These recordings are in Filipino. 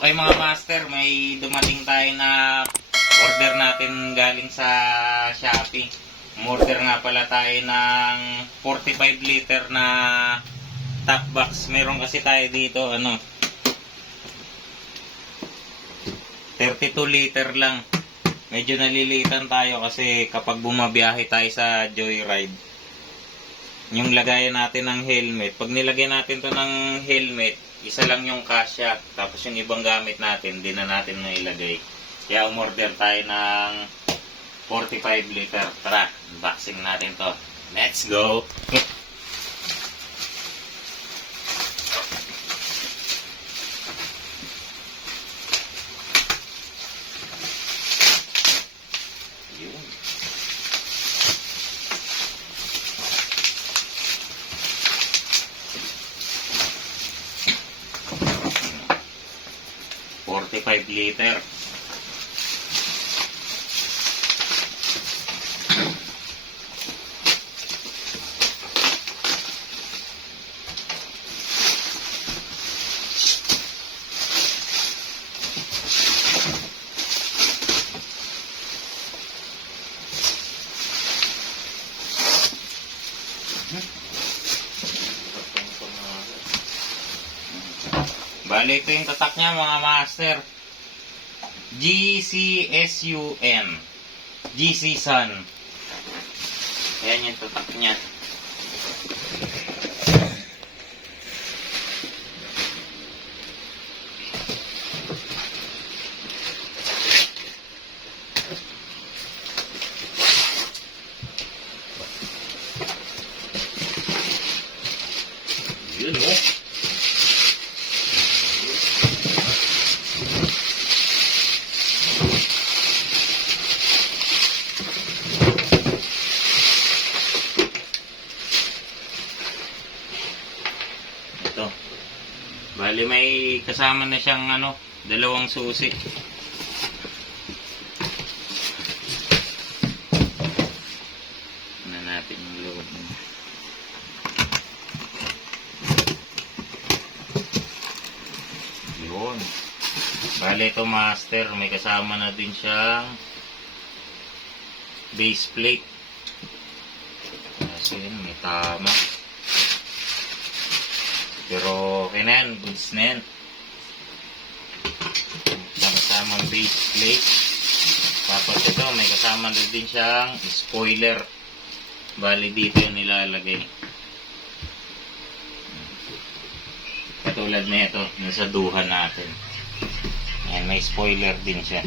Okay mga master, may dumating tayo na order natin galing sa Shopee. Order nga pala tayo ng 45 liter na top box. Meron kasi tayo dito 32 liter lang. Medyo nalilitan tayo kasi kapag bumabiyahe tayo sa Joyride, yung lagayan natin ng helmet, pag nilagay natin to ng helmet, isa lang yung kasya, tapos yung ibang gamit natin, di na natin na ilagay. Kaya umorder tayo ng 45 liter. Tara, unboxing natin to. Let's go! Yun. 45 liter. Bali, ito yung tatak niya mga master. GCSUN. GC Sun. Ayan yung tatak niya. Yun o. Bali may kasama na siyang dalawang susi. Tingnan natin yung loob. Yun. Bali ito master, may kasama na din siyang base plate. Kasi may tama. Pero okay na yan, goods na yan. Kasamang base plate. Tapos ito, may kasama na din siyang spoiler. Bali dito yung nilalagay. Katulad na ito, nasa duhan natin. Ayan, may spoiler din siya.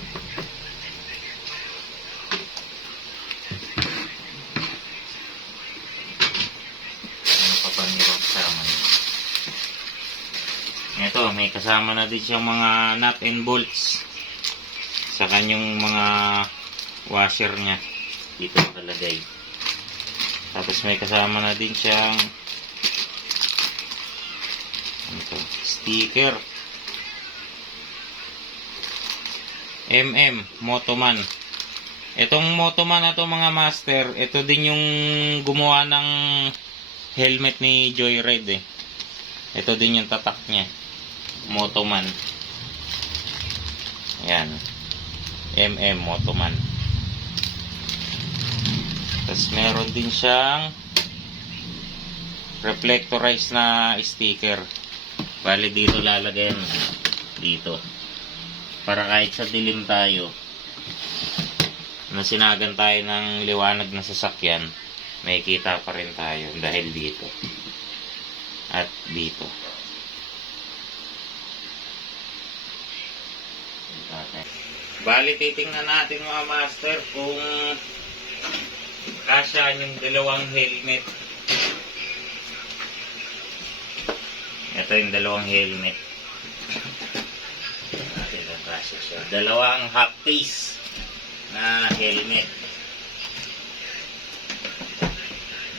Ano pa pa nyo kasama niya? Ito, may kasama na din siyang mga nut and bolts sa kanyang mga washer niya. Dito nakalagay. Tapos may kasama na din siyang sticker. Motoman. Itong Motoman na to mga master, ito din yung gumawa ng helmet ni Joyride eh. Ito din yung tatak niya. Motoman. Ayan. Motoman. Tapos meron din siyang reflectorized na sticker. Bali dito lalagyan. Dito. Para kahit sa dilim tayo, nasinagan tayo ng liwanag na sasakyan, may kita pa rin tayo dahil dito. At dito. Bali, titingnan natin mga master kung kasya yung dalawang helmet. Ito yung dalawang helmet. Natin ang kasya siya. Dalawang half piece na helmet.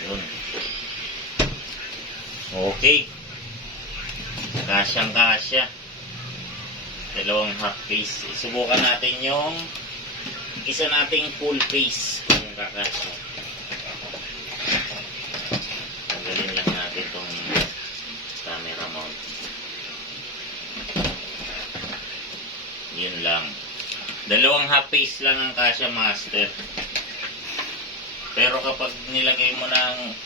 Yun. Okay. Kasyang kasya. Dalawang half face. Subukan natin yung isa nating full face kung kakasya. Tanggalin lang natin itong camera mount. Yun lang. 2 half face lang ang kasya, master. Pero kapag nilagay mo ng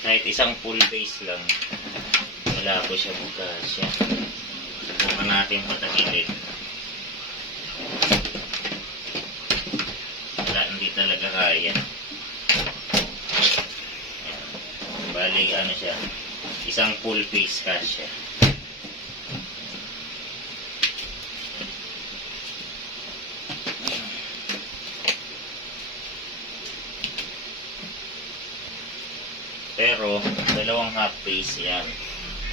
kahit isang full face lang, wala po siya magkasya. Subukan natin patagilid. Wala, hindi talaga kaya. Bali, ano siya, isang full face kasya. Pero, 2 half face yan.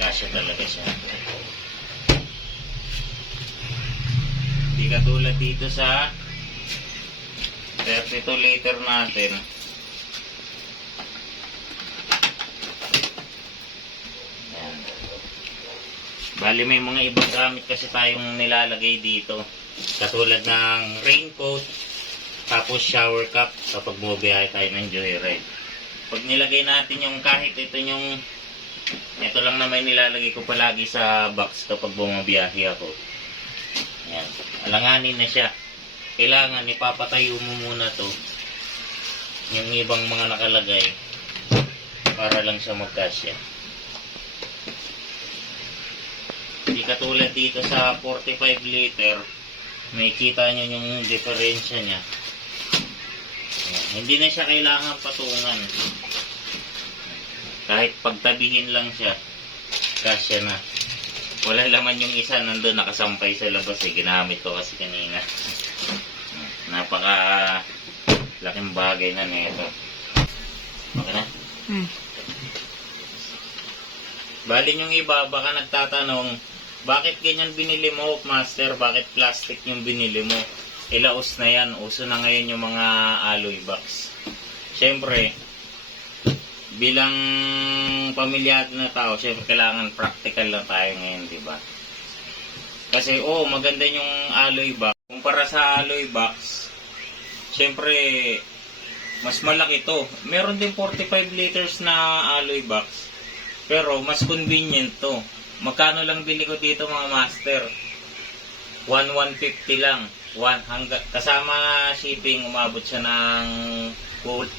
Kasya talaga siya. Hindi katulad dito sa 32 liter natin. Yan. Bali, may mga ibang gamit kasi tayong nilalagay dito. Katulad ng raincoat, tapos shower cap kapag bumibiyahe tayo ng joyride. Pag nilagay natin yung kahit ito lang naman nilalagay ko palagi sa box kapag bumabiyahe ako. Ayan. Alanganin na siya. Kailangan ipapatayo mo muna to. Yung ibang mga nakalagay para lang siya magkasya. Hindi katulad dito sa 45 liter, may kita nyo yung diferensya niya. Hindi na siya kailangan patungan. Kahit pagtabihin lang siya, kasya na. Wala laman yung isa, nandun nakasampay sa labas eh. Ginamit ko kasi kanina. Napaka laking bagay na nito. Okay na? Bali yung iba, baka nagtatanong, bakit ganyan binili mo, master? Bakit plastic yung binili mo? Ilaos na yan. Uso na ngayon yung mga alloy box. Siyempre, bilang pamilyado na tao, siyempre kailangan practical lang tayo ngayon, di ba? Kasi, maganda yung alloy box. Kumpara sa alloy box, siyempre, mas malaki to. Meron din 45 liters na alloy box. Pero, mas convenient to. Magkano lang bili ko dito, mga master? 150 lang. Kasama shipping, umabot siya ng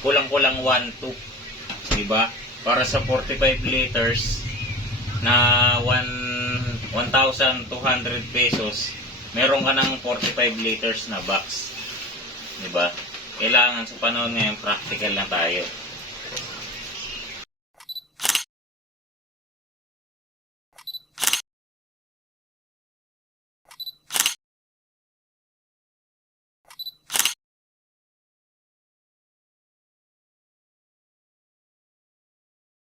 kulang-kulang 1.2, diba? Para sa 45 liters na 1,200 pesos, meron ka ng 45 liters na box, diba? Kailangan sa panahon ngayon, practical na tayo.